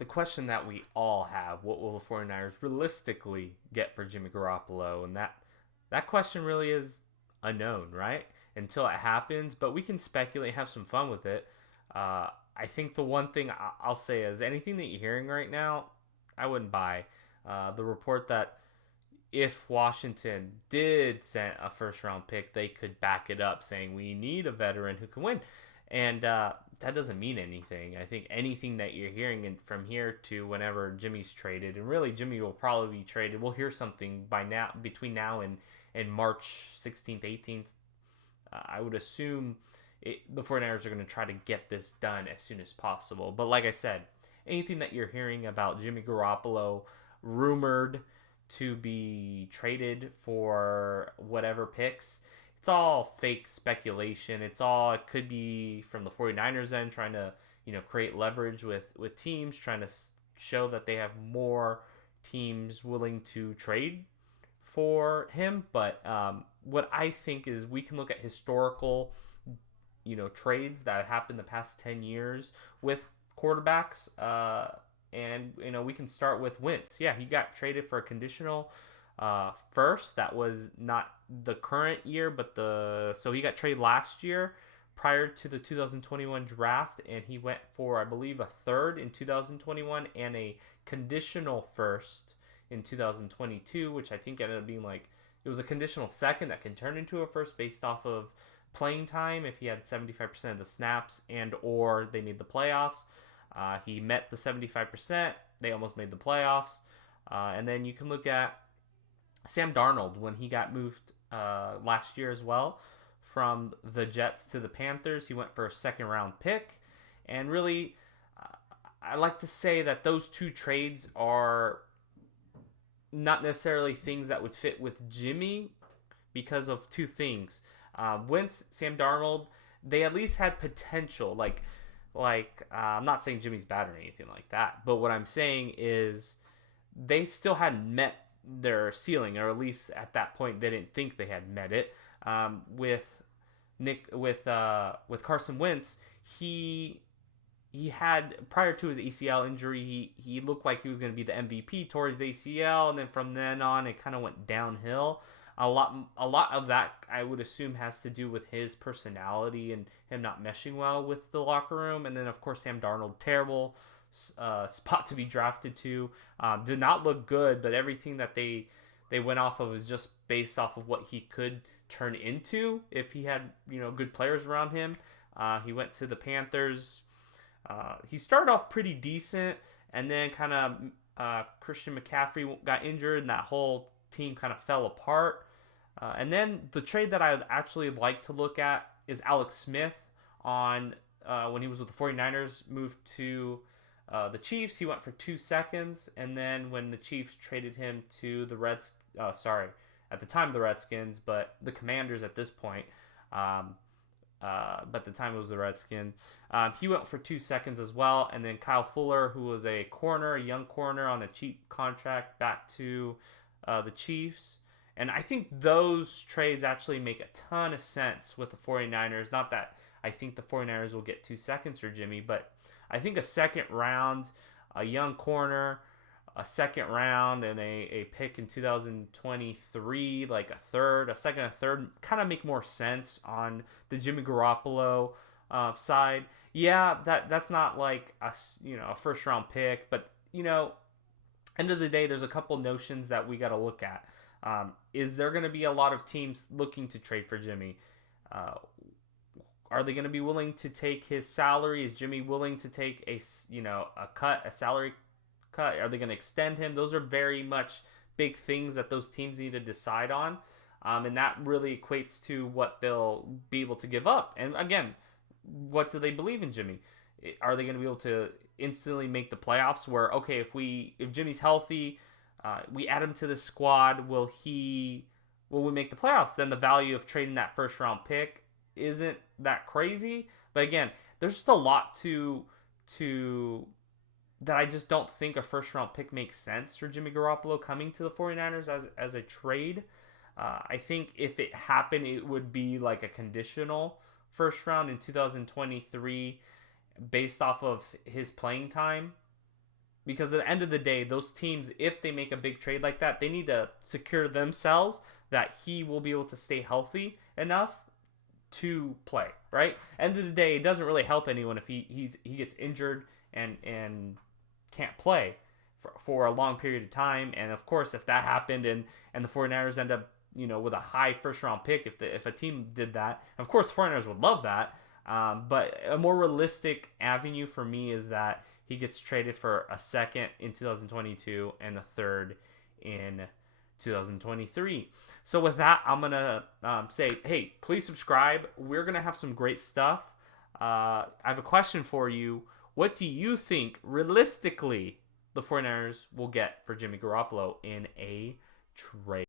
the question that we all have, what will the 49ers realistically get for Jimmy Garoppolo? And that question really is unknown, right? Until it happens, but we can speculate, have some fun with it. I think the one thing I'll say is anything that you're hearing right now, I wouldn't buy. The report that if Washington did send a first round pick, they could back it up, saying we need a veteran who can win, and that doesn't mean anything. I think anything that you're hearing from here to whenever Jimmy's traded, and really Jimmy will probably be traded. We'll hear something by now between now and March 16th, 18th. I would assume the 49ers are going to try to get this done as soon as possible. But like I said, anything that you're hearing about Jimmy Garoppolo rumored to be traded for whatever picks, it's all fake speculation. It could be from the 49ers end trying to, create leverage with teams, trying to show that they have more teams willing to trade for him. But what I think is we can look at historical, trades that have happened the past 10 years with quarterbacks. And we can start with Wentz. Yeah, he got traded for a conditional first. That was not the current year, but so he got traded last year prior to the 2021 draft, and he went for, I believe, a third in 2021 and a conditional first in 2022, which I think ended up being it was a conditional second that can turn into a first based off of playing time if he had 75% of the snaps and or they made the playoffs. He met the 75%. They almost made the playoffs. And then you can look at Sam Darnold when he got moved last year as well from the Jets to the Panthers. He went for a second-round pick. And really, I like to say that those two trades are not necessarily things that would fit with Jimmy because of two things. Wentz, Sam Darnold, they at least had potential. I'm not saying Jimmy's bad or anything like that, but what I'm saying is they still hadn't met their ceiling, or at least at that point they didn't think they had met it. With Carson Wentz, he had, prior to his ACL injury, he looked like he was going to be the MVP, tore his ACL, and then from then on it kind of went downhill. A lot of that, I would assume, has to do with his personality and him not meshing well with the locker room. And then, of course, Sam Darnold, terrible spot to be drafted to. Did not look good, but everything that they went off of is just based off of what he could turn into if he had good players around him. He went to the Panthers. He started off pretty decent, and then kind of Christian McCaffrey got injured, and that whole team kind of fell apart. And then the trade that I'd actually like to look at is Alex Smith when he was with the 49ers, moved to the Chiefs. He went for 2 seconds, and then when the Chiefs traded him to the at the time the Redskins, but the Commanders at this point, but at the time it was the Redskins, he went for 2 seconds as well. And then Kyle Fuller, who was a young corner on a cheap contract, back to the Chiefs. And I think those trades actually make a ton of sense with the 49ers. Not that I think the 49ers will get 2 seconds for Jimmy, but I think a second round, a young corner, a second round, and a pick in 2023, like a second, a third, kind of make more sense on the Jimmy Garoppolo side. Yeah, that's not like a first round pick, but end of the day, there's a couple notions that we got to look at. Is there going to be a lot of teams looking to trade for Jimmy? Are they going to be willing to take his salary? Is Jimmy willing to take a salary cut? Are they going to extend him? Those are very much big things that those teams need to decide on. And that really equates to what they'll be able to give up. And again, what do they believe in Jimmy? Are they going to be able to instantly make the playoffs where, okay, if Jimmy's healthy, we add him to the squad, will we make the playoffs? Then the value of trading that first round pick isn't that crazy. But again, there's just a lot to that I just don't think a first round pick makes sense for Jimmy Garoppolo coming to the 49ers as a trade. I think if it happened, it would be like a conditional first round in 2023 based off of his playing time. Because at the end of the day, those teams, if they make a big trade like that, they need to secure themselves that he will be able to stay healthy enough to play, right? End of the day, it doesn't really help anyone if he gets injured and can't play for a long period of time. And of course, if that happened and the 49ers end up, with a high first round pick, if a team did that, of course, 49ers would love that. But a more realistic avenue for me is that he gets traded for a second in 2022 and a third in 2023. So with that, I'm going to say, hey, please subscribe. We're going to have some great stuff. I have a question for you. What do you think, realistically, the 49ers will get for Jimmy Garoppolo in a trade?